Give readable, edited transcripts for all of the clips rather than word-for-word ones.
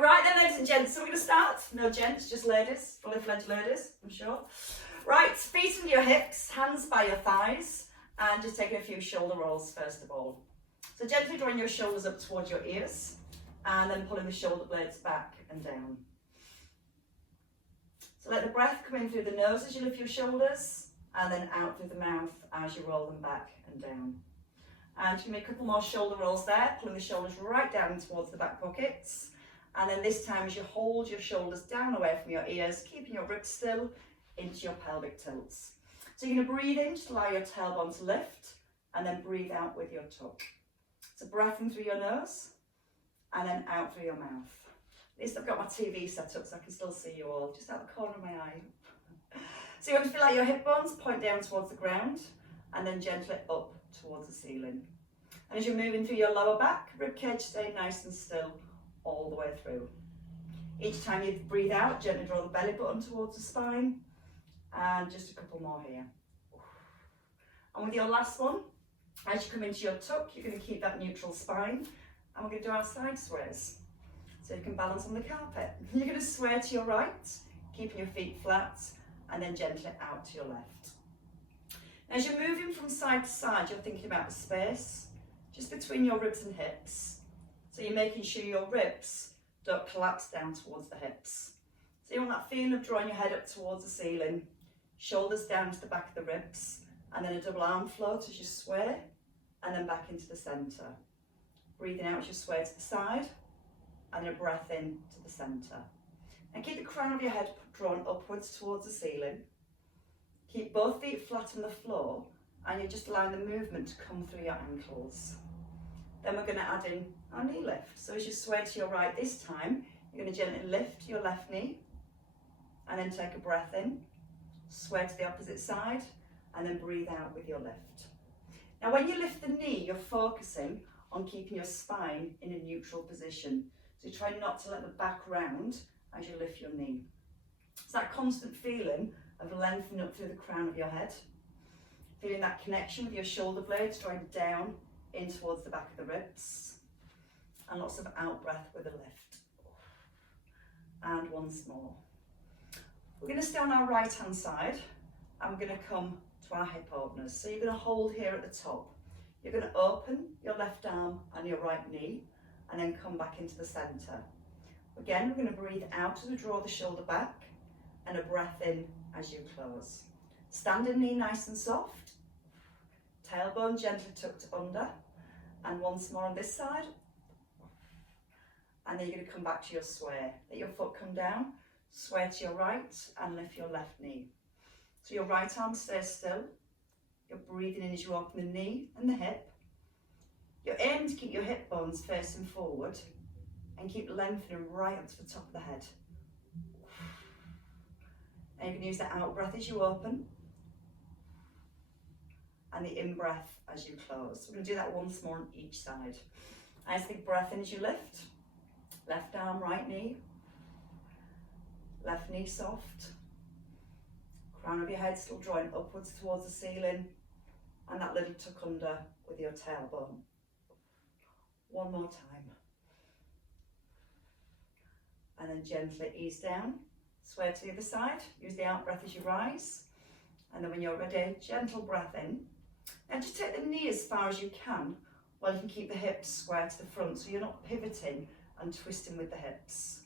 Right then, ladies and gents, so we're going to start. No gents, just ladies, fully fledged ladies, I'm sure. Right, feet under your hips, hands by your thighs, and just taking a few shoulder rolls first of all. So gently drawing your shoulders up towards your ears, and then pulling the shoulder blades back and down. So let the breath come in through the nose as you lift your shoulders, and then out through the mouth as you roll them back and down. And you can make a couple more shoulder rolls there, pulling the shoulders right down towards the back pockets. And then this time as you hold your shoulders down away from your ears, keeping your ribs still into your pelvic tilts. So you're going to breathe in, just allow your tailbone to lift, and then breathe out with your tuck. So breath in through your nose, and then out through your mouth. At least I've got my TV set up so I can still see you all, just out the corner of my eye. So you want to feel like your hip bones point down towards the ground, and then gently up towards the ceiling. And as you're moving through your lower back, ribcage stay nice and still all the way through. Each time you breathe out, gently draw the belly button towards the spine, and just a couple more here. And with your last one, as you come into your tuck, you're going to keep that neutral spine, and we're going to do our side sways. So you can balance on the carpet. You're going to sway to your right, keeping your feet flat, and then gently out to your left. As you're moving from side to side, you're thinking about the space just between your ribs and hips. So you're making sure your ribs don't collapse down towards the hips. So you want that feeling of drawing your head up towards the ceiling, shoulders down to the back of the ribs, and then a double arm float as you sway, and then back into the centre. Breathing out as you sway to the side, and then a breath in to the centre. And keep the crown of your head drawn upwards towards the ceiling. Keep both feet flat on the floor, and you're just allowing the movement to come through your ankles. Then we're going to add in our knee lift. So as you sway to your right this time, you're going to gently lift your left knee, and then take a breath in, sway to the opposite side, and then breathe out with your lift. Now when you lift the knee, you're focusing on keeping your spine in a neutral position. So try not to let the back round as you lift your knee. It's that constant feeling of lengthening up through the crown of your head. Feeling that connection with your shoulder blades drawing down in towards the back of the ribs. And lots of out breath with a lift. And once more. We're going to stay on our right hand side, and we're going to come to our hip openers. So you're going to hold here at the top. You're going to open your left arm and your right knee, and then come back into the centre. Again, we're going to breathe out as we draw the shoulder back, and a breath in as you close. Standing knee nice and soft, tailbone gently tucked under, and once more on this side. And then you're going to come back to your sway. Let your foot come down, sway to your right, and lift your left knee. So your right arm stays still. You're breathing in as you open the knee and the hip. You're aiming to keep your hip bones facing forward, and keep lengthening right up to the top of the head. And you can use that out breath as you open, and the in breath as you close. We're going to do that once more on each side. Nice big breath in as you lift. Left arm, right knee. Left knee soft. Crown of your head still drawing upwards towards the ceiling, and that little tuck under with your tailbone. One more time. And then gently ease down, sway to the other side, use the out breath as you rise, and then when you're ready, gentle breath in. And just take the knee as far as you can, while you can keep the hips square to the front, so you're not pivoting and twisting with the hips.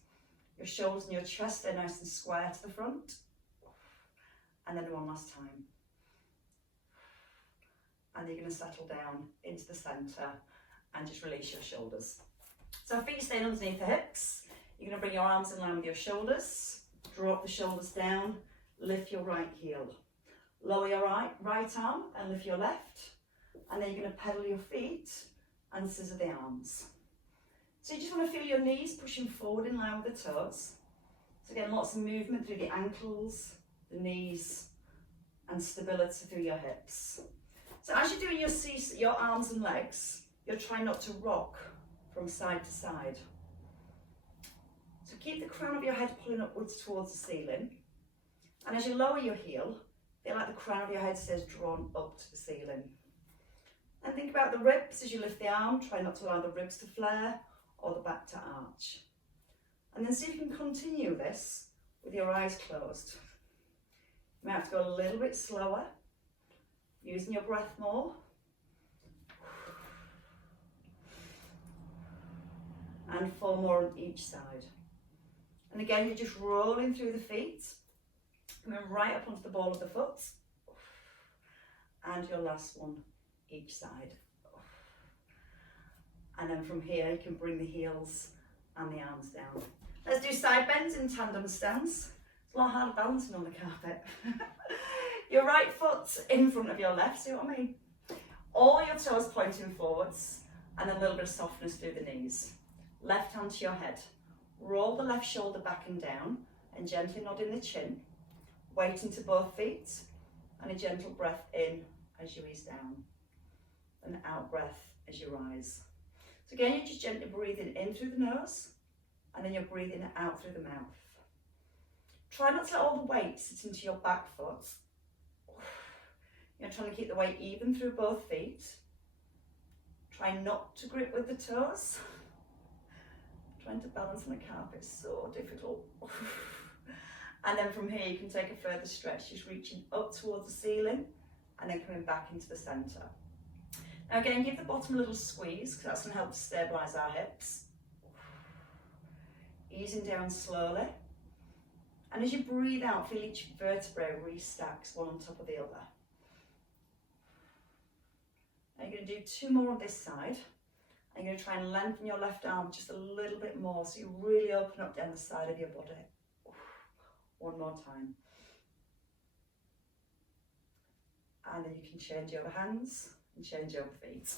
Your shoulders and your chest stay nice and square to the front. And then one last time. And you're going to settle down into the centre and just release your shoulders. So feet staying underneath the hips. You're going to bring your arms in line with your shoulders. Draw up the shoulders down. Lift your right heel. Lower your right arm and lift your left. And then you're going to pedal your feet and scissor the arms. So you just want to feel your knees pushing forward in line with the toes. So again, lots of movement through the ankles, the knees, and stability through your hips. So as you're doing your arms and legs, you're trying not to rock from side to side. So keep the crown of your head pulling upwards towards the ceiling. And as you lower your heel, feel like the crown of your head stays drawn up to the ceiling. And think about the ribs as you lift the arm. Try not to allow the ribs to flare or the back to arch. And then see if you can continue this with your eyes closed. You might have to go a little bit slower, using your breath more. And 4 more on each side. And again, you're just rolling through the feet, coming right up onto the ball of the foot. And your last one each side. And then from here, you can bring the heels and the arms down. Let's do side bends in tandem stance. It's a lot harder balancing on the carpet. Your right foot in front of your left, see what I mean? All your toes pointing forwards, and a little bit of softness through the knees. Left hand to your head. Roll the left shoulder back and down, and gently nodding the chin. Weight into both feet, and a gentle breath in as you ease down. And out breath as you rise. So again, you're just gently breathing in through the nose, and then you're breathing out through the mouth. Try not to let all the weight sit into your back foot. You're trying to keep the weight even through both feet. Try not to grip with the toes. Trying to balance on the carpet is so difficult. And then from here, you can take a further stretch, just reaching up towards the ceiling, and then coming back into the centre. Now again, give the bottom a little squeeze, because that's going to help to stabilise our hips. Easing down slowly. And as you breathe out, feel each vertebrae restacks one on top of the other. Now you're going to do 2 more on this side. And you're going to try and lengthen your left arm just a little bit more, so you really open up down the side of your body. 1 more time. And then you can change over hands and change over feet.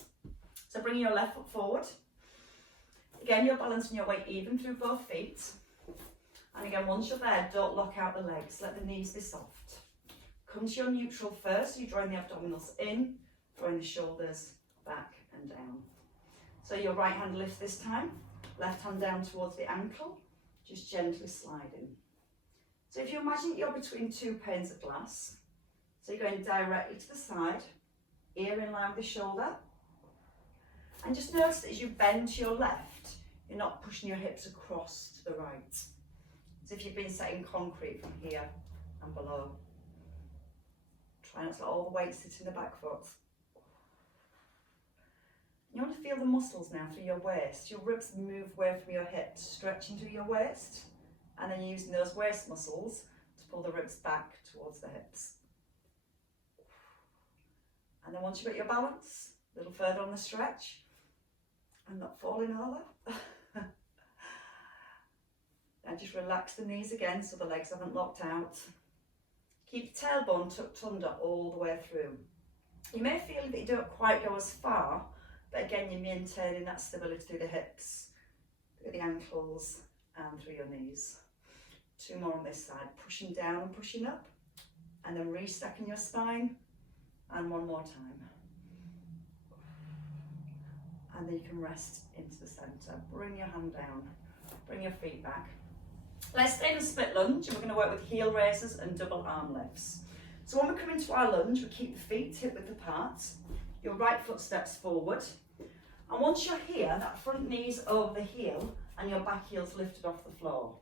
So bringing your left foot forward. Again, you're balancing your weight even through both feet. And again, once you're there, don't lock out the legs. Let the knees be soft. Come to your neutral first. So you're drawing the abdominals in, drawing the shoulders back and down. So your right hand lifts this time. Left hand down towards the ankle. Just gently sliding. So if you imagine you're between 2 panes of glass. So you're going directly to the side. Ear in line with the shoulder. And just notice that as you bend to your left, you're not pushing your hips across to the right. As if you've been setting concrete from here and below. Try not to let all the weight sit in the back foot. You want to feel the muscles now through your waist. Your ribs move away from your hips, stretching through your waist. And then using those waist muscles to pull the ribs back towards the hips. And then once you've got your balance, a little further on the stretch, and not falling over. And just relax the knees again so the legs haven't locked out. Keep the tailbone tucked under all the way through. You may feel that you don't quite go as far, but again, you're maintaining that stability through the hips, through the ankles, and through your knees. 2 more on this side, pushing down and pushing up, and then restacking your spine, and 1 more time. And then you can rest into the centre. Bring your hand down, bring your feet back. Let's stay in a split lunge, and we're going to work with heel raises and double arm lifts. So when we come into our lunge, we keep the feet hip width apart. Your right foot steps forward. And once you're here, that front knee's over the heel and your back heel's lifted off the floor.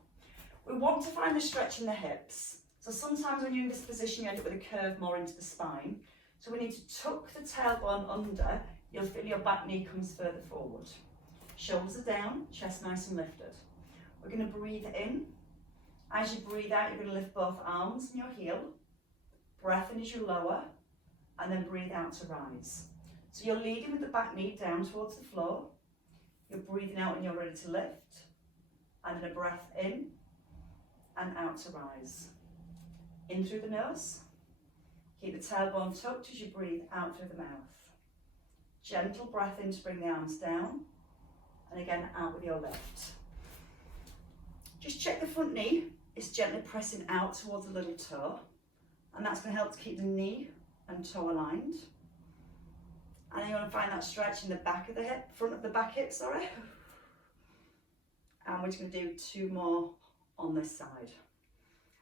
We want to find a stretch in the hips. So sometimes when you're in this position, you end up with a curve more into the spine. So we need to tuck the tailbone under. You'll feel your back knee comes further forward. Shoulders are down, chest nice and lifted. We're going to breathe in. As you breathe out, you're going to lift both arms and your heel. Breath in as you lower, and then breathe out to rise. So you're leading with the back knee down towards the floor. You're breathing out when you're ready to lift. And then a breath in and out to rise. In through the nose. Keep the tailbone tucked as you breathe out through the mouth. Gentle breath in to bring the arms down. And again, out with your lift. Just check the front knee. It's gently pressing out towards the little toe. And that's going to help to keep the knee and toe aligned. And then you want to find that stretch in the back of the hip, front of the back hip, sorry. And we're just going to do 2 more on this side.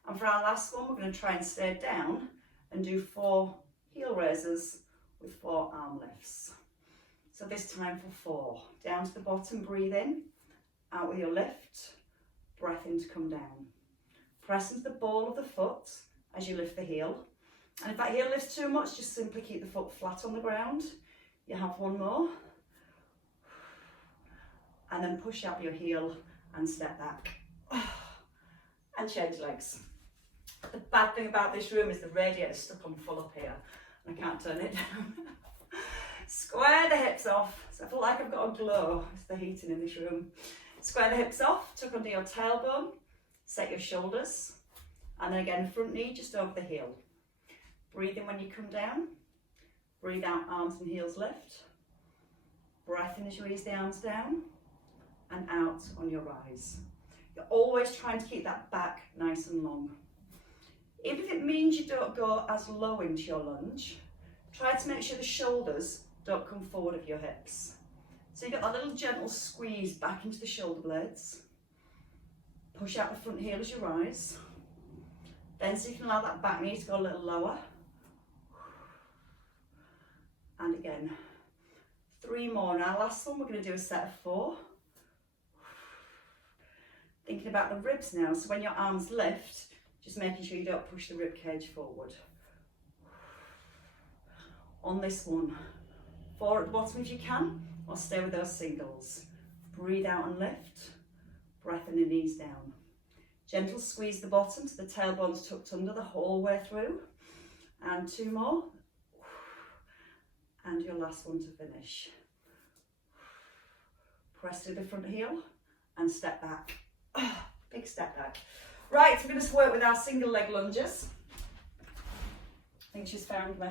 And for our last one, we're going to try and stay down and do 4 heel raises with 4 arm lifts. So this time for 4. Down to the bottom, breathe in, out with your lift, breath in to come down. Press into the ball of the foot as you lift the heel. And if that heel lifts too much, just simply keep the foot flat on the ground. You have one more. And then push up your heel and step back. And change legs. The bad thing about this room is the radiator is stuck on full up here. And I can't turn it down. Square the hips off. So I feel like I've got a glow. It's the heating in this room. Square the hips off, tuck under your tailbone, set your shoulders. And then again, front knee just over the heel. Breathe in when you come down. Breathe out, arms and heels lift. Breath in as you ease the arms down. And out on your rise. You're always trying to keep that back nice and long. Even if it means you don't go as low into your lunge, try to make sure the shoulders don't come forward of your hips. So you've got that little gentle squeeze back into the shoulder blades. Push out the front heel as you rise. Then so you can allow that back knee to go a little lower. And again, 3 more. Now last one, we're going to do a set of 4. Thinking about the ribs now, so when your arms lift, just making sure you don't push the rib cage forward. On this one, 4 at the bottom if you can, or stay with those singles. Breathe out and lift. Breath in the knees down. Gentle squeeze the bottom so the tailbone's tucked under the whole way through. And 2 more. And your last one to finish. Press through the front heel and step back. Big step back. Right, we're going to work with our single leg lunges. I think she's found me.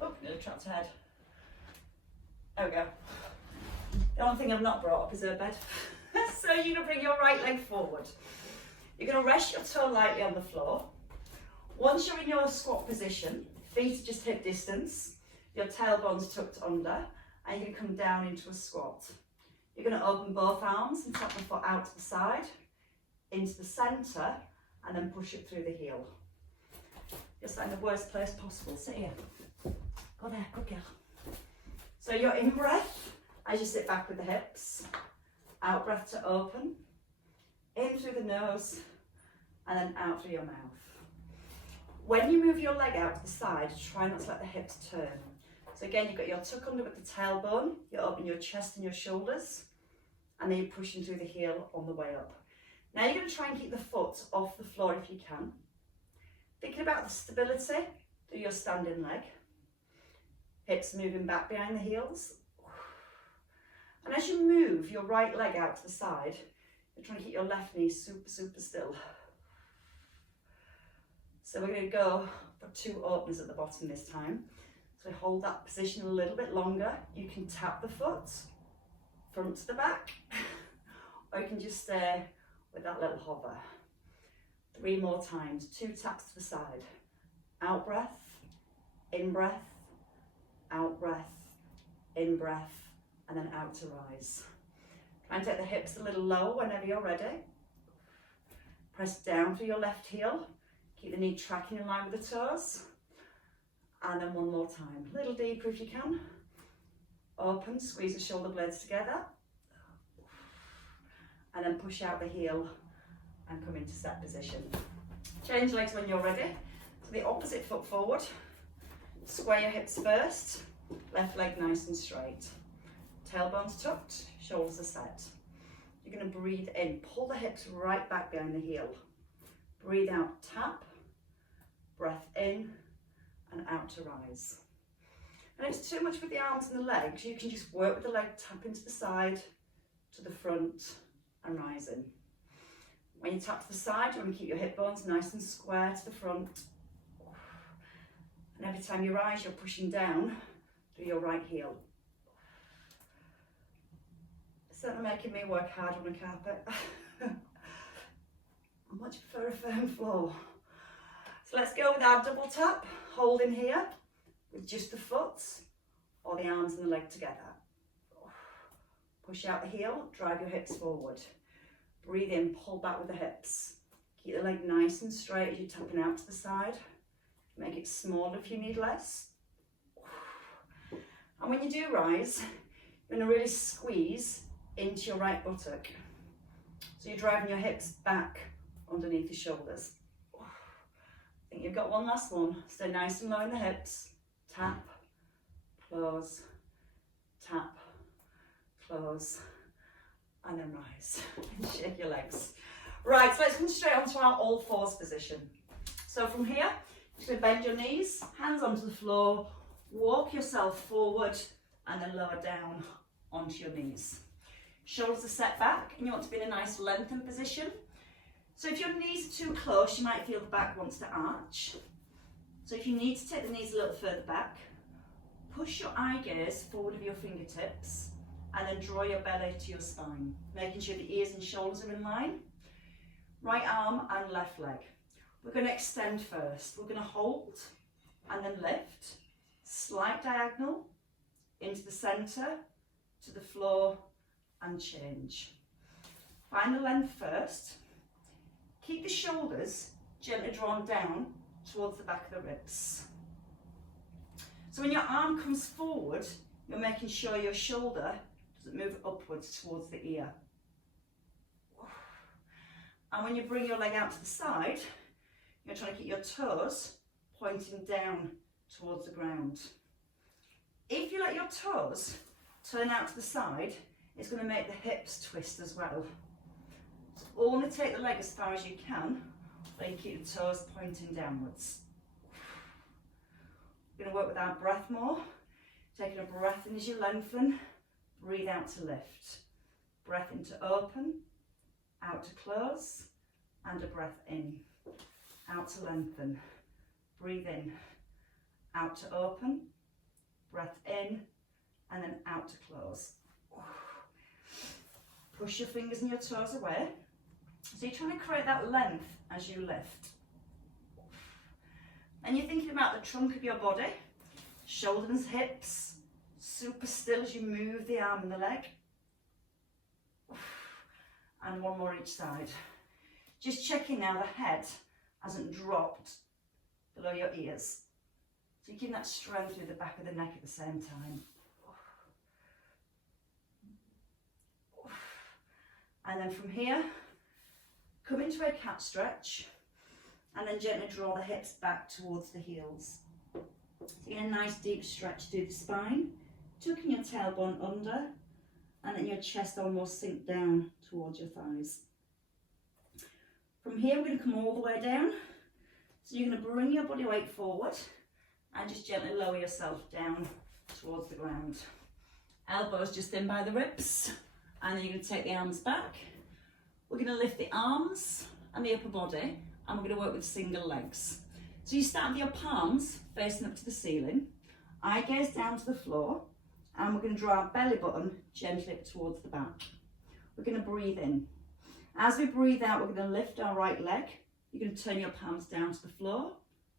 Oh, nearly trapped her head. There we go. The only thing I've not brought up is her bed. So you're going to bring your right leg forward. You're going to rest your toe lightly on the floor. Once you're in your squat position, feet are just hip distance, your tailbone's tucked under, and you're going to come down into a squat. You're going to open both arms and tap the foot out to the side, into the centre, and then push it through the heel. You're sat in the worst place possible. Sit here. Go there, good girl. So your in breath as you sit back with the hips. Out breath to open. In through the nose, and then out through your mouth. When you move your leg out to the side, try not to let the hips turn. So again, you've got your tuck under with the tailbone, you open your chest and your shoulders, and then you're pushing through the heel on the way up. Now you're going to try and keep the foot off the floor if you can. Thinking about the stability through your standing leg. Hips moving back behind the heels. And as you move your right leg out to the side, you're trying to keep your left knee super still. So we're going to go for 2 openers at the bottom this time. So hold that position a little bit longer. You can tap the foot, front to the back, or you can just stay with that little hover. 3 more times, 2 taps to the side. Out breath, in breath, out breath, in breath, and then out to rise. Try and take the hips a little lower whenever you're ready. Press down through your left heel. Keep the knee tracking in line with the toes. And then 1 more time. A little deeper if you can. Open, squeeze the shoulder blades together. And then push out the heel and come into set position. Change legs when you're ready. So the opposite foot forward. Square your hips first. Left leg nice and straight. Tailbone's tucked, shoulders are set. You're going to breathe in. Pull the hips right back behind the heel. Breathe out, tap. Breath in and out to rise. And if it's too much with the arms and the legs, you can just work with the leg, tap into the side, to the front, and rising. When you tap to the side, you want to keep your hip bones nice and square to the front. And every time you rise, you're pushing down through your right heel. It's certainly making me work hard on a carpet. I much prefer a firm floor. So let's go with our double tap, holding here with just the foot or the arms and the leg together. Push out the heel, drive your hips forward. Breathe in, pull back with the hips. Keep the leg nice and straight as you're tapping out to the side. Make it smaller if you need less. And when you do rise, you're going to really squeeze into your right buttock. So you're driving your hips back underneath your shoulders. I think you've got one last one. Stay nice and low in the hips. Tap, close, tap, close, and then rise and shake your legs. Right, so let's come straight onto our all fours position. So from here, you're going to bend your knees, hands onto the floor, walk yourself forward and then lower down onto your knees. Shoulders are set back and you want to be in a nice lengthened position. So if your knees are too close, you might feel the back wants to arch. So if you need to take the knees a little further back, push your eye gaze forward with your fingertips and then draw your belly to your spine, making sure the ears and shoulders are in line. Right arm and left leg. We're going to extend first. We're going to hold and then lift, slight diagonal into the centre, to the floor and change. Find the length first. Keep the shoulders gently drawn down towards the back of the ribs. So when your arm comes forward, you're making sure your shoulder doesn't move upwards towards the ear. And when you bring your leg out to the side, you're trying to keep your toes pointing down towards the ground. If you let your toes turn out to the side, it's going to make the hips twist as well. So only take the leg as far as you can, then keep the toes pointing downwards. We're going to work with our breath more. Taking a breath in as you lengthen, breathe out to lift. Breath in to open, out to close, and a breath in. Out to lengthen, breathe in, out to open, breath in, and then out to close. Push your fingers and your toes away. So you're trying to create that length as you lift. And you're thinking about the trunk of your body, shoulders, hips, super still as you move the arm and the leg. And one more each side. Just checking now the head hasn't dropped below your ears. So you're keeping that strength through the back of the neck at the same time. And then from here, come into a cat stretch and then gently draw the hips back towards the heels. So you get a nice deep stretch through the spine, tucking your tailbone under and then your chest almost sink down towards your thighs. From here, we're going to come all the way down. So you're going to bring your body weight forward and just gently lower yourself down towards the ground. Elbows just in by the ribs. And then you're going to take the arms back. We're going to lift the arms and the upper body, and we're going to work with single legs. So you start with your palms facing up to the ceiling, eye gaze down to the floor, and we're going to draw our belly button gently up towards the back. We're going to breathe in. As we breathe out, we're going to lift our right leg. You're going to turn your palms down to the floor,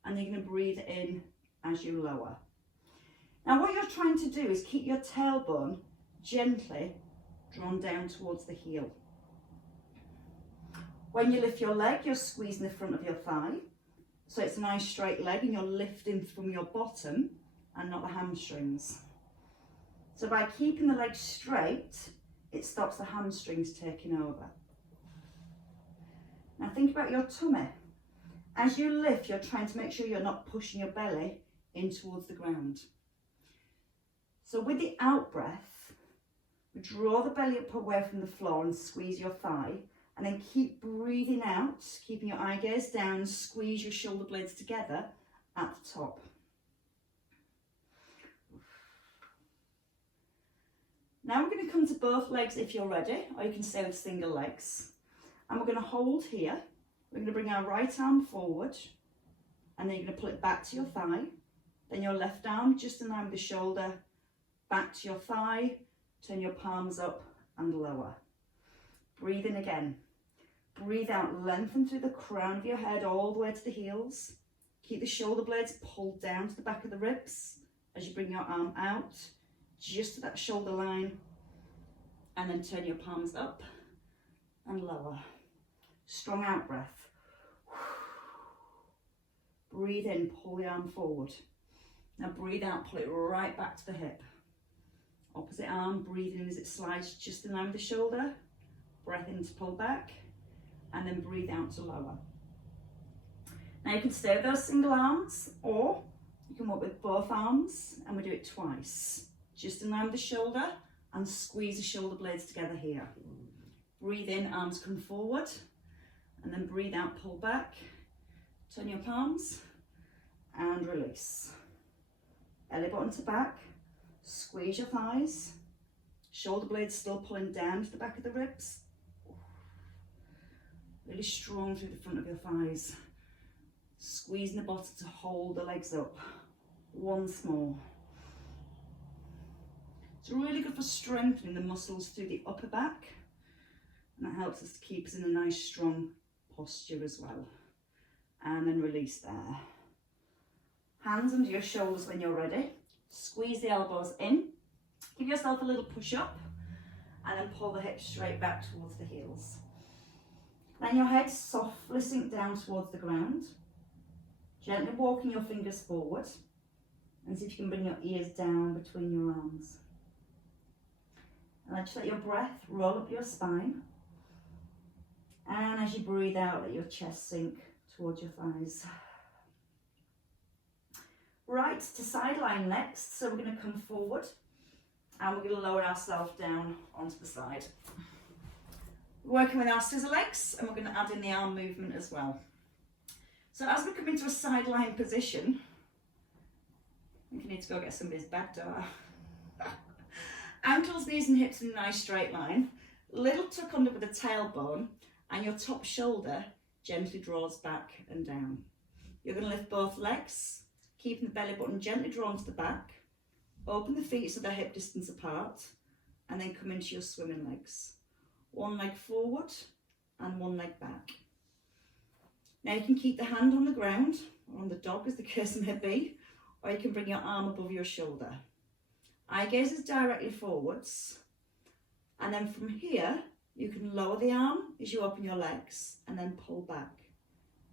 and then you're going to breathe in as you lower. Now what you're trying to do is keep your tailbone gently drawn down towards the heel. When you lift your leg, you're squeezing the front of your thigh. So it's a nice straight leg and you're lifting from your bottom and not the hamstrings. So by keeping the leg straight, it stops the hamstrings taking over. Now think about your tummy. As you lift, you're trying to make sure you're not pushing your belly in towards the ground. So with the out breath, draw the belly up away from the floor and squeeze your thigh, and then keep breathing out, keeping your eye gaze down, squeeze your shoulder blades together at the top. Now we're going to come to both legs if you're ready, or you can stay with single legs. And we're going to hold here. We're going to bring our right arm forward, and then you're going to pull it back to your thigh. Then your left arm just in line with the shoulder, back to your thigh. Turn your palms up and lower. Breathe in again. Breathe out, lengthen through the crown of your head all the way to the heels. Keep the shoulder blades pulled down to the back of the ribs as you bring your arm out, just to that shoulder line. And then turn your palms up and lower. Strong out breath. Breathe in, pull the arm forward. Now breathe out, pull it right back to the hip. Opposite arm, breathe in as it slides just in line with the shoulder. Breath in, in to pull back, and then breathe out to lower. Now you can stay with those single arms, or you can work with both arms, and we do it twice. Just in line with the shoulder, and squeeze the shoulder blades together here. Breathe in, arms come forward, and then breathe out, pull back. Turn your palms, and release. Belly button to back, squeeze your thighs. Shoulder blades still pulling down to the back of the ribs. Really strong through the front of your thighs. Squeezing the bottom to hold the legs up. Once more. It's really good for strengthening the muscles through the upper back. And that helps us to keep us in a nice strong posture as well. And then release there. Hands under your shoulders when you're ready. Squeeze the elbows in. Give yourself a little push up. And then pull the hips straight back towards the heels. Then your head softly sink down towards the ground. Gently walking your fingers forward. And see if you can bring your ears down between your arms. And then just let your breath roll up your spine. And as you breathe out, let your chest sink towards your thighs. Right, to sideline next. So we're going to come forward and we're going to lower ourselves down onto the side. We're working with our scissor legs, and we're going to add in the arm movement as well. So as we come into a sideline position, I think I need to go get somebody's back door. Ankles, knees and hips in a nice straight line. Little tuck under with the tailbone, and your top shoulder gently draws back and down. You're going to lift both legs, keeping the belly button gently drawn to the back. Open the feet so they're hip distance apart, and then come into your swimming legs. One leg forward and one leg back. Now you can keep the hand on the ground, or on the dog as the case may be, or you can bring your arm above your shoulder. Eye gaze is directly forwards, and then from here you can lower the arm as you open your legs and then pull back.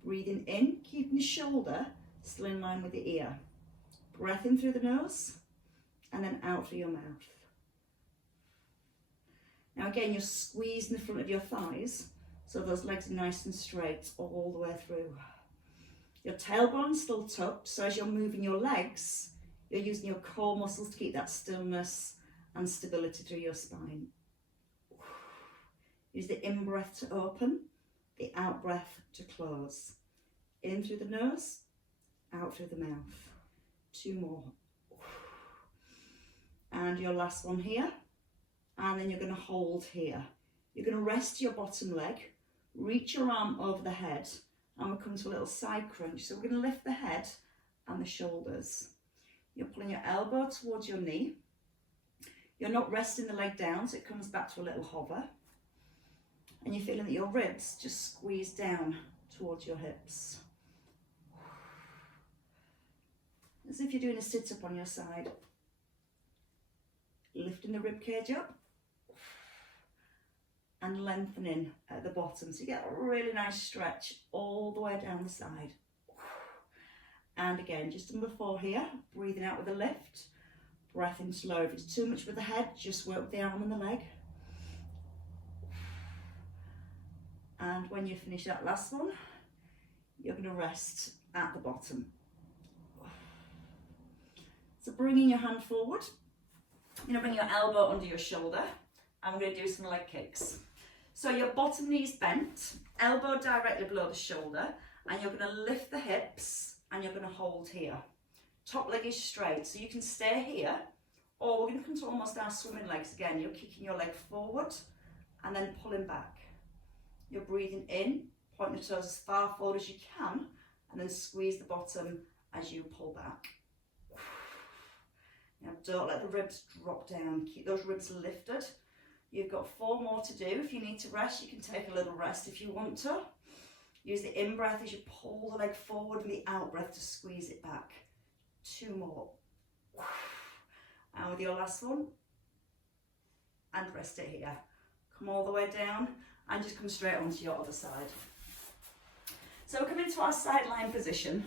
Breathing in, keeping the shoulder still in line with the ear. Breath in through the nose and then out through your mouth. Now again, you're squeezing the front of your thighs so those legs are nice and straight all the way through. Your tailbone's still tucked, so as you're moving your legs, you're using your core muscles to keep that stillness and stability through your spine. Use the in-breath to open, the out-breath to close. In through the nose, out through the mouth. Two more. And your last one here. And then you're going to hold here. You're going to rest your bottom leg, reach your arm over the head, and we'll come to a little side crunch. So we're going to lift the head and the shoulders. You're pulling your elbow towards your knee. You're not resting the leg down, so it comes back to a little hover. And you're feeling that your ribs just squeeze down towards your hips. As if you're doing a sit-up on your side. Lifting the rib cage up and lengthening at the bottom, so you get a really nice stretch all the way down the side. And again, just on before here, breathing out with a lift, breath in slow. If it's too much with the head, just work with the arm and the leg. And when you finish that last one, you're going to rest at the bottom. So bringing your hand forward, you're going to bring your elbow under your shoulder, and we're going to do some leg kicks. So your bottom knee's bent, elbow directly below the shoulder, and you're going to lift the hips and you're going to hold here. Top leg is straight, so you can stay here, or we're going to come to almost our swimming legs again. You're kicking your leg forward and then pulling back. You're breathing in, pointing the toes as far forward as you can, and then squeeze the bottom as you pull back. Now don't let the ribs drop down, keep those ribs lifted. You've got 4 more to do. If you need to rest, you can take a little rest if you want to. Use the in-breath as you pull the leg forward and the out-breath to squeeze it back. 2 more. And with your last one, and rest it here. Come all the way down and just come straight onto your other side. So we're coming to our sideline position.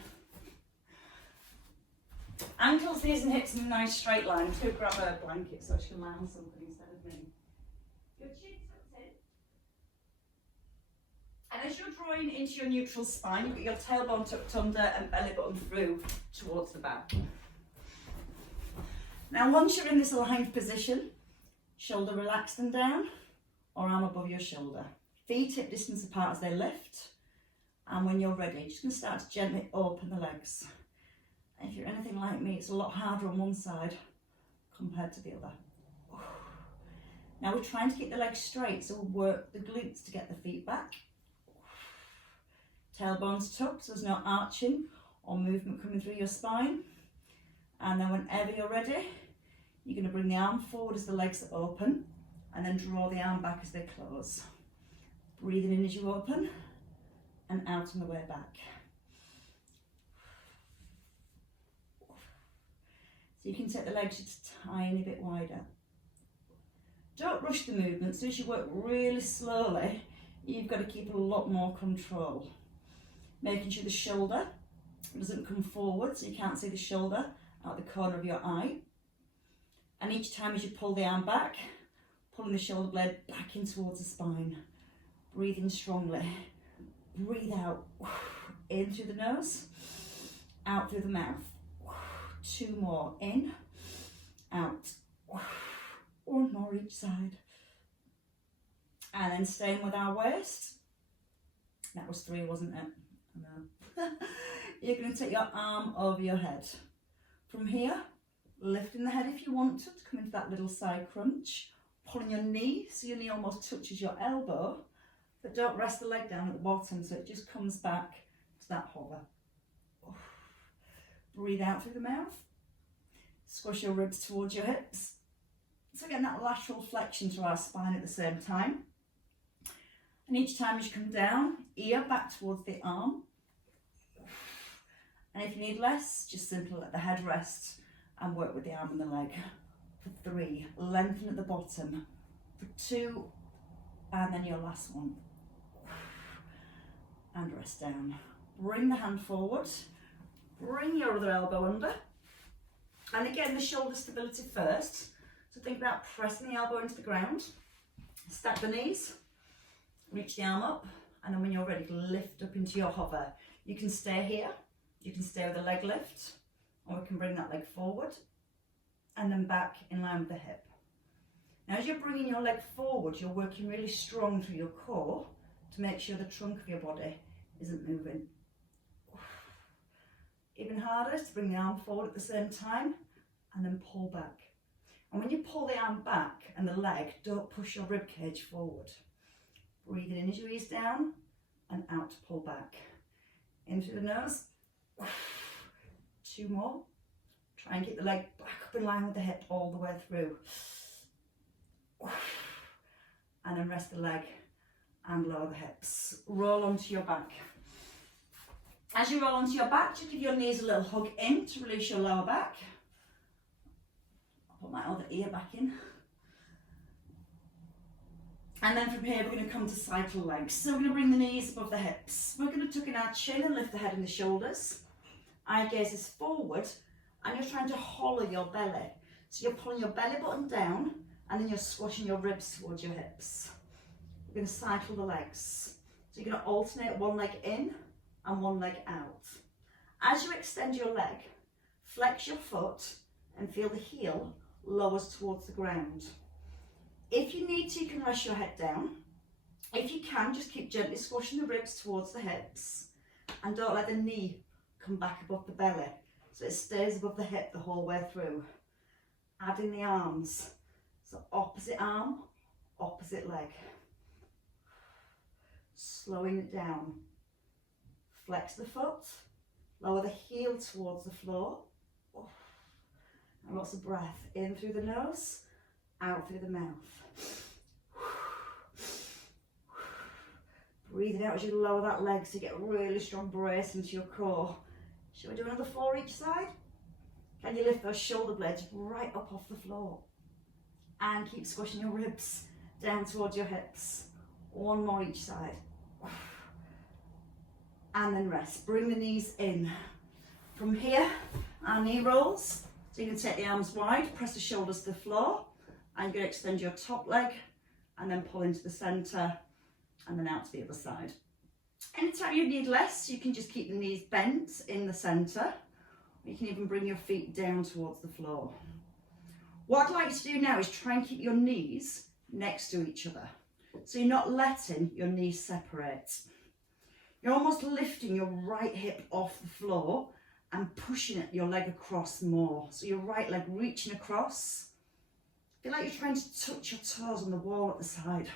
Ankles, knees and hips in a nice straight line. I'm just going to grab a blanket so she can lie on something instead of me. Your chin tucked in. as you're drawing into your neutral spine, you've got your tailbone tucked under and belly button through towards the back. Now once you're in this aligned position, shoulder relaxed and down, or arm above your shoulder. Feet hip distance apart as they lift. And when you're ready, just going to start to gently open the legs. And if you're anything like me, it's a lot harder on one side compared to the other. Now we're trying to keep the legs straight, so we'll work the glutes to get the feet back. Tailbones tucked, so there's no arching or movement coming through your spine. And then whenever you're ready, you're going to bring the arm forward as the legs are open, and then draw the arm back as they close. Breathing in as you open, and out on the way back. So you can take the legs just a tiny bit wider. Don't rush the movement, so as you work really slowly, you've got to keep a lot more control. Making sure the shoulder doesn't come forward, so you can't see the shoulder out the corner of your eye. And each time as you pull the arm back, pulling the shoulder blade back in towards the spine. Breathe in strongly. Breathe out. In through the nose, out through the mouth. 2 more. In, out. 1 more each side. And then staying with our waist. That was 3, wasn't it? No. You're going to take your arm over your head. From here, lifting the head if you want to come into that little side crunch. Pulling your knee so your knee almost touches your elbow. But don't rest the leg down at the bottom, so it just comes back to that hover. Breathe out through the mouth. Squish your ribs towards your hips. So again, that lateral flexion to our spine at the same time. And each time as you come down, ear back towards the arm. And if you need less, just simply let the head rest and work with the arm and the leg. For 3, lengthen at the bottom. For 2, and then your last one. And rest down. Bring the hand forward. Bring your other elbow under. And again, the shoulder stability first. So think about pressing the elbow into the ground. Stack the knees. Reach the arm up. And then when you're ready, lift up into your hover. You can stay here. You can stay with the leg lift. Or we can bring that leg forward. And then back in line with the hip. Now as you're bringing your leg forward, you're working really strong through your core to make sure the trunk of your body isn't moving. Even harder is to bring the arm forward at the same time and then pull back. And when you pull the arm back and the leg, don't push your rib cage forward. Breathing in as you ease down and out to pull back. In through the nose. 2 more. Try and keep the leg back up in line with the hip all the way through. And then rest the leg and lower the hips. Roll onto your back. As you roll onto your back, just give your knees a little hug in to release your lower back. I'll put my other ear back in. And then from here, we're going to come to cycle legs. So we're going to bring the knees above the hips. We're going to tuck in our chin and lift the head and the shoulders. Eye gaze is forward, and you're trying to hollow your belly. So you're pulling your belly button down, and then you're squashing your ribs towards your hips. We're going to cycle the legs. So you're going to alternate one leg in and one leg out. As you extend your leg, flex your foot and feel the heel lowers towards the ground. If you need to, you can rest your head down. If you can, just keep gently squashing the ribs towards the hips, and don't let the knee come back above the belly, so it stays above the hip the whole way through. Adding the arms, so opposite arm, opposite leg. Slowing it down. Flex the foot, lower the heel towards the floor. And lots of breath in through the nose, out through the mouth. Breathing out as you lower that leg so you get a really strong brace into your core. Shall we do another 4 each side? Can you lift those shoulder blades right up off the floor? And keep squishing your ribs down towards your hips. 1 more each side. And then rest. Bring the knees in. From here, our knee rolls. So you can take the arms wide, press the shoulders to the floor, and you're going to extend your top leg and then pull into the centre and then out to the other side. Anytime you need less, you can just keep the knees bent in the centre. You can even bring your feet down towards the floor. What I'd like you to do now is try and keep your knees next to each other. So you're not letting your knees separate. You're almost lifting your right hip off the floor and pushing your leg across more. So your right leg reaching across. Feel like you're trying to touch your toes on the wall at the side.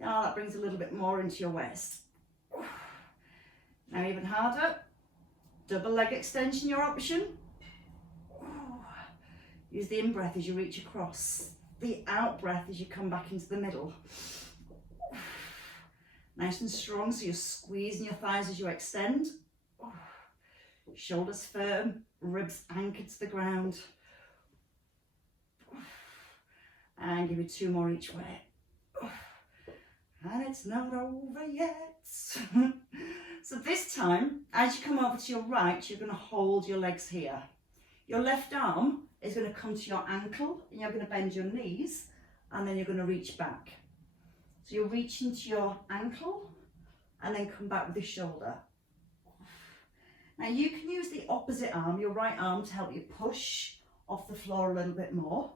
Now that brings a little bit more into your waist. Now even harder. Double leg extension, your option. Use the in breath as you reach across. The out breath as you come back into the middle. Nice and strong, so you're squeezing your thighs as you extend. Shoulders firm, ribs anchored to the ground. And give me 2 more each way. And it's not over yet. So this time, as you come over to your right, you're going to hold your legs here. Your left arm is going to come to your ankle, and you're going to bend your knees, and then you're going to reach back. So you're reaching to your ankle, and then come back with the shoulder. Now you can use the opposite arm, your right arm, to help you push off the floor a little bit more.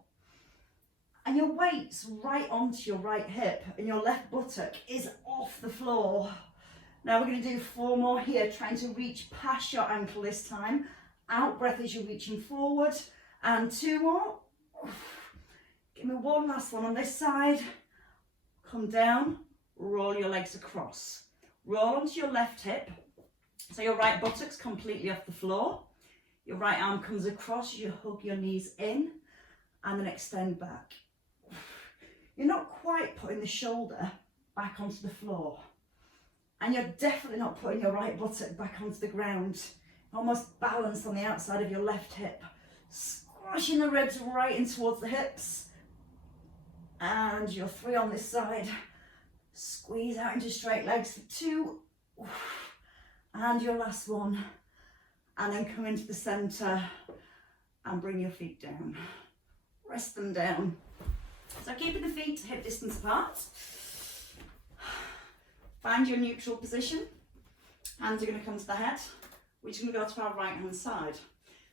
And your weight's right onto your right hip, and your left buttock is off the floor. Now we're going to do 4 more here, trying to reach past your ankle this time. Out breath as you're reaching forward, and 2 more. Give me 1 last one on this side. Come down, roll your legs across. Roll onto your left hip, so your right buttock's completely off the floor. Your right arm comes across, you hug your knees in, and then extend back. You're not quite putting the shoulder back onto the floor, and you're definitely not putting your right buttock back onto the ground. Almost balanced on the outside of your left hip. Squashing the ribs right in towards the hips. And your 3 on this side. Squeeze out into straight legs for 2. And your last one. And then come into the centre and bring your feet down. Rest them down. So keeping the feet hip distance apart. Find your neutral position. Hands are going to come to the head. We're just going to go to our right hand side.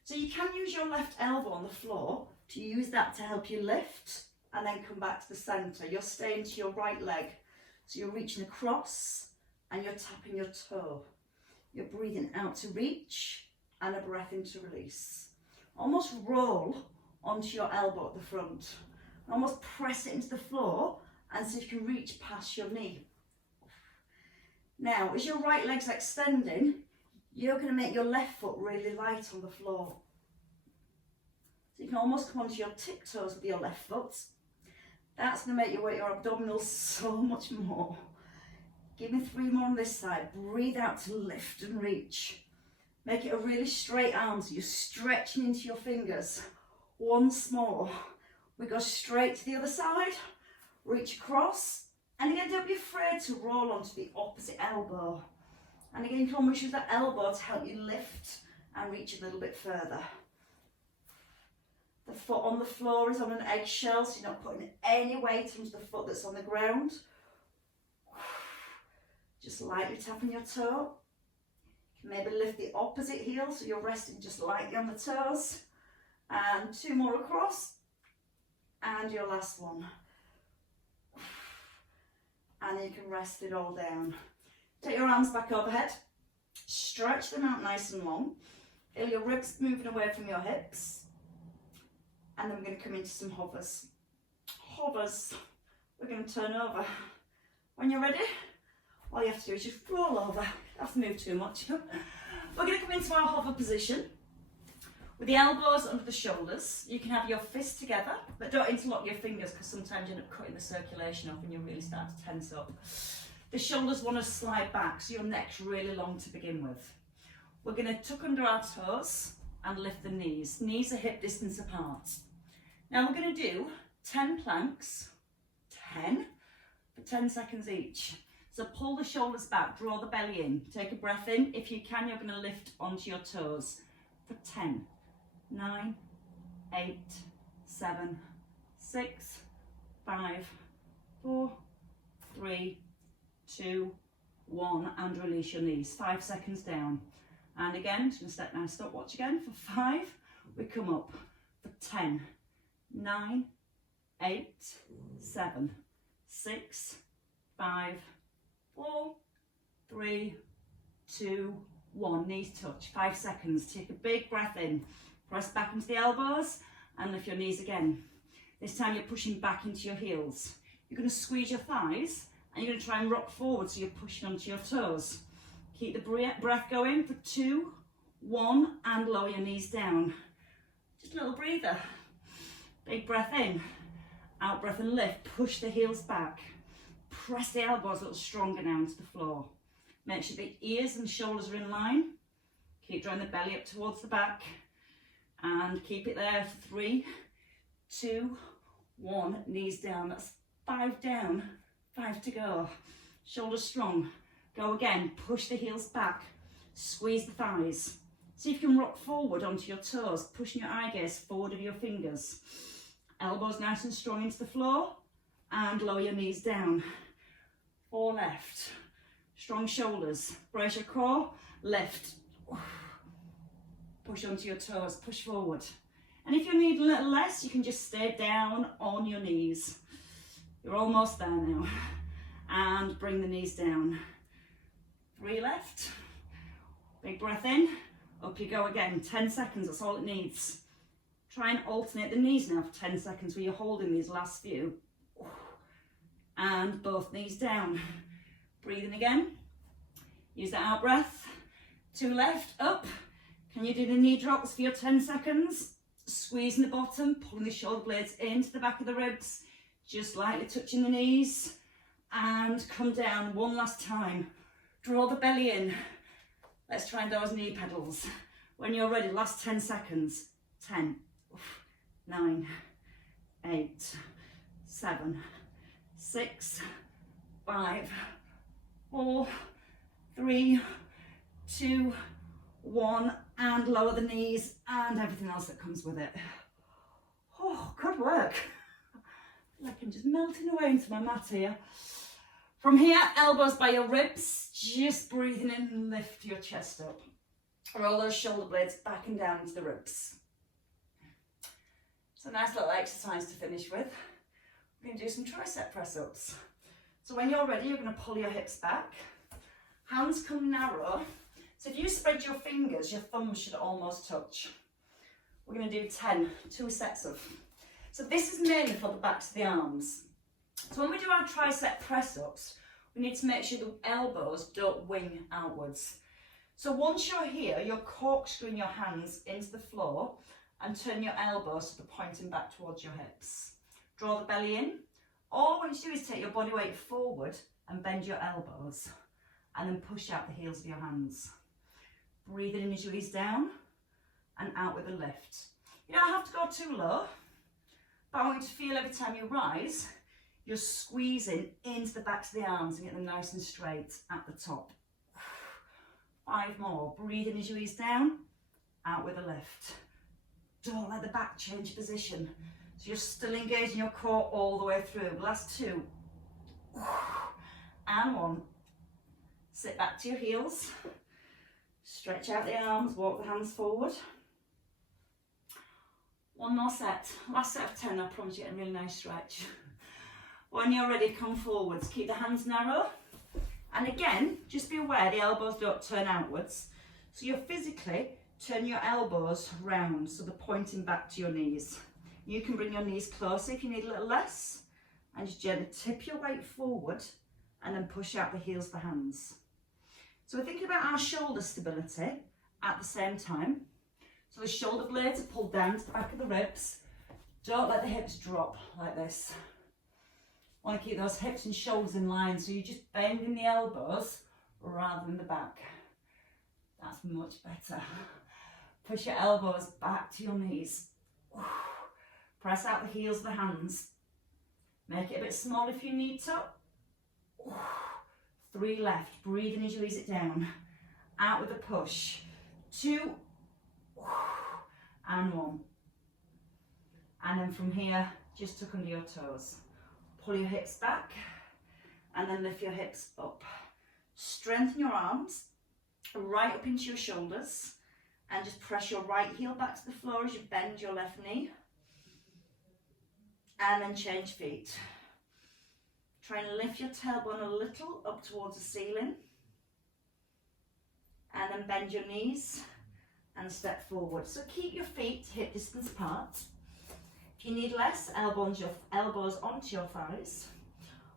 So you can use your left elbow on the floor to use that to help you lift and then come back to the centre. You're staying to your right leg. So you're reaching across and you're tapping your toe. You're breathing out to reach and a breath in to release. Almost roll onto your elbow at the front. Almost press it into the floor and see if you can reach past your knee. Now, as your right leg's extending, you're going to make your left foot really light on the floor. So you can almost come onto your tiptoes with your left foot. That's going to make you work your abdominals so much more. Give me 3 more on this side. Breathe out to lift and reach. Make it a really straight arm, so you're stretching into your fingers. Once more. We go straight to the other side. Reach across. And again, don't be afraid to roll onto the opposite elbow. And again, you can almost use that elbow to help you lift and reach a little bit further. The foot on the floor is on an eggshell, so you're not putting any weight onto the foot that's on the ground. Just lightly tapping your toe. You can maybe lift the opposite heel, so you're resting just lightly on the toes. And 2 more across. And your last one. And then you can rest it all down. Take your arms back overhead, stretch them out nice and long, feel your ribs moving away from your hips, and then we're going to come into some hovers. Hovers, we're going to turn over. When you're ready, all you have to do is just roll over. Don't have to move too much. We're going to come into our hover position with the elbows under the shoulders. You can have your fists together, but don't interlock your fingers because sometimes you end up cutting the circulation off and you really start to tense up. The shoulders want to slide back, so your neck's really long to begin with. We're going to tuck under our toes and lift the knees. Knees are hip distance apart. Now we're going to do 10 planks, 10, for 10 seconds each. So pull the shoulders back, draw the belly in. Take a breath in. If you can, you're going to lift onto your toes for 10, 9, 8, 7, 6, 5, 4, 3, 2, 1, and release your knees. 5 seconds down. And again, just going to step now, stopwatch again for 5. We come up for 10, 9, 8, 7, 6, 5, 4, 3, 2, 1. Knees touch. 5 seconds. Take a big breath in. Press back into the elbows and lift your knees again. This time you're pushing back into your heels. You're going to squeeze your thighs and you're going to try and rock forward so you're pushing onto your toes. Keep the breath going for 2, 1, and lower your knees down. Just a little breather. Big breath in. Out breath and lift. Push the heels back. Press the elbows a little stronger now into the floor. Make sure the ears and shoulders are in line. Keep drawing the belly up towards the back. And keep it there for 3, 2, 1. Knees down. That's 5 down. 5 to go. Shoulders strong. Go again. Push the heels back. Squeeze the thighs. See if you can rock forward onto your toes, pushing your eye gaze forward with your fingers. Elbows nice and strong into the floor. And lower your knees down. 4 left. Strong shoulders. Brace your core. Lift. Push onto your toes. Push forward. And if you need a little less, you can just stay down on your knees. You're almost there now. And bring the knees down. 3 left. Big breath in. Up you go again. 10 seconds. That's all it needs. Try and alternate the knees now for 10 seconds where you're holding these last few. And both knees down. Breathing again. Use that out breath. 2 left. Up. Can you do the knee drops for your 10 seconds? Squeezing the bottom, pulling the shoulder blades into the back of the ribs. Just lightly touching the knees. And come down one last time. Draw the belly in. Let's try those knee pedals. When you're ready, last 10 seconds. 10, 9, 8, 7, 6, 5, 4, 3, 2, 1, and lower the knees and everything else that comes with it. Oh, good work. Like I'm just melting away into my mat here. From here, elbows by your ribs, just breathing in and lift your chest up. Roll those shoulder blades back and down to the ribs. It's a nice little exercise to finish with. We're going to do some tricep press-ups. So when you're ready, you're going to pull your hips back. Hands come narrow. So if you spread your fingers, your thumbs should almost touch. We're going to do 10, 2 sets of. So this is mainly for the backs of the arms. So when we do our tricep press-ups, we need to make sure the elbows don't wing outwards. So once you're here, you're corkscrewing your hands into the floor and turn your elbows to the pointing back towards your hips. Draw the belly in. All I want you to do is take your body weight forward and bend your elbows and then push out the heels of your hands. Breathing in as you ease down and out with a lift. You don't have to go too low, but I want you to feel every time you rise, you're squeezing into the backs of the arms and get them nice and straight at the top. 5 more. Breathe in as you ease down, out with a lift. Don't let the back change position. So you're still engaging your core all the way through. Last 2. And 1. Sit back to your heels. Stretch out the arms, walk the hands forward. 1 more set. Last set of 10, I promise you get a really nice stretch. When you're ready, come forwards. Keep the hands narrow. And again, just be aware the elbows don't turn outwards. So you physically turn your elbows round, so they're pointing back to your knees. You can bring your knees closer if you need a little less. And just gently tip your weight forward and then push out the heels of the hands. So we're thinking about our shoulder stability at the same time. So the shoulder blades are pulled down to the back of the ribs. Don't let the hips drop like this. Want to keep those hips and shoulders in line, so you're just bending the elbows rather than the back. That's much better. Push your elbows back to your knees. Press out the heels of the hands. Make it a bit small if you need to. 3 left. Breathe in as you ease it down. Out with a push. 2. And 1. And then from here, just tuck under your toes. Pull your hips back and then lift your hips up. Strengthen your arms right up into your shoulders and just press your right heel back to the floor as you bend your left knee. And then change feet. Try and lift your tailbone a little up towards the ceiling. And then bend your knees and step forward. So keep your feet hip distance apart. If you need less, elbows onto your thighs.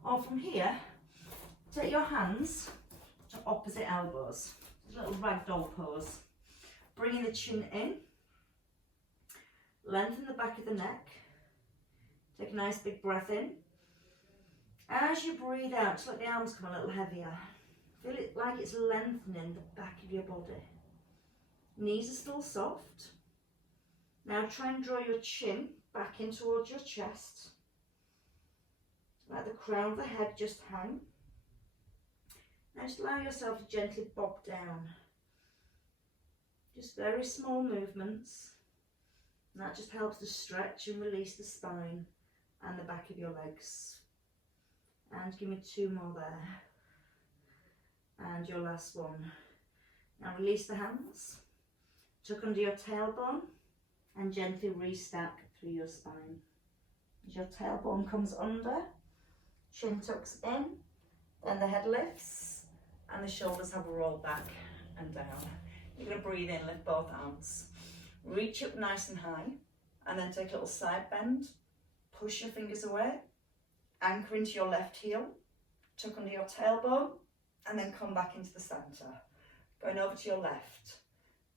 Or from here, take your hands to opposite elbows. A little ragdoll pose. Bringing the chin in. Lengthen the back of the neck. Take a nice big breath in. As you breathe out, just let the arms come a little heavier. Feel it like it's lengthening the back of your body. Knees are still soft. Now try and draw your chin back in towards your chest. Let the crown of the head just hang. Now just allow yourself to gently bob down. Just very small movements. And that just helps to stretch and release the spine and the back of your legs. And give me 2 more there. And your last one. Now release the hands. Tuck under your tailbone and gently restack through your spine. As your tailbone comes under, chin tucks in, then the head lifts and the shoulders have a roll back and down. You're going to breathe in, lift both arms. Reach up nice and high and then take a little side bend. Push your fingers away. Anchor into your left heel. Tuck under your tailbone and then come back into the centre. Going over to your left.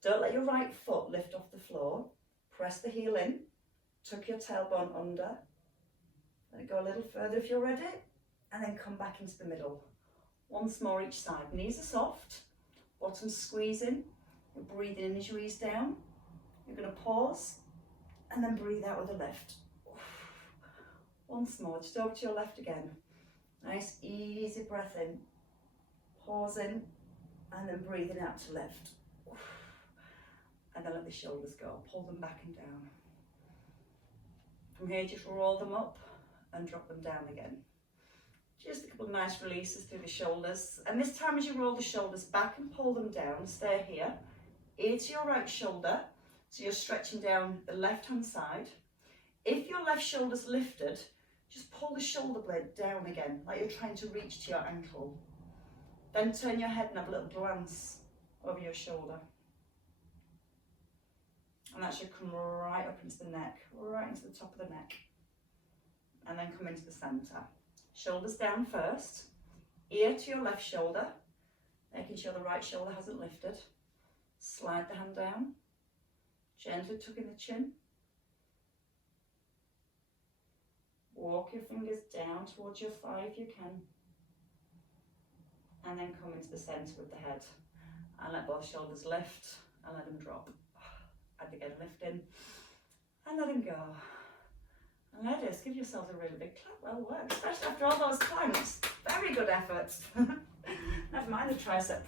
Don't let your right foot lift off the floor. Press the heel in. Tuck your tailbone under. Let it go a little further if you're ready. And then come back into the middle. Once more each side. Knees are soft. Bottom squeezing. You're breathing in as you ease down. You're going to pause and then breathe out with a lift. Once more, just over to your left again. Nice easy breath in. Pausing and then breathing out to lift. And then let the shoulders go. Pull them back and down. From here, just roll them up and drop them down again. Just a couple of nice releases through the shoulders. And this time as you roll the shoulders back and pull them down, stay here. Ear to your right shoulder. So you're stretching down the left-hand side. If your left shoulder's lifted, just pull the shoulder blade down again, like you're trying to reach to your ankle. Then turn your head and have a little glance over your shoulder. And that should come right up into the neck, right into the top of the neck. And then come into the centre. Shoulders down first. Ear to your left shoulder, making sure the right shoulder hasn't lifted. Slide the hand down. Gently tuck in the chin. Walk your fingers down towards your thigh if you can. And then come into the centre with the head. And let both shoulders lift and let them drop. And again, lift in and let them go. And let us give yourselves a really big clap. Well worked, especially after all those planks. Very good effort. Never mind the tricep press.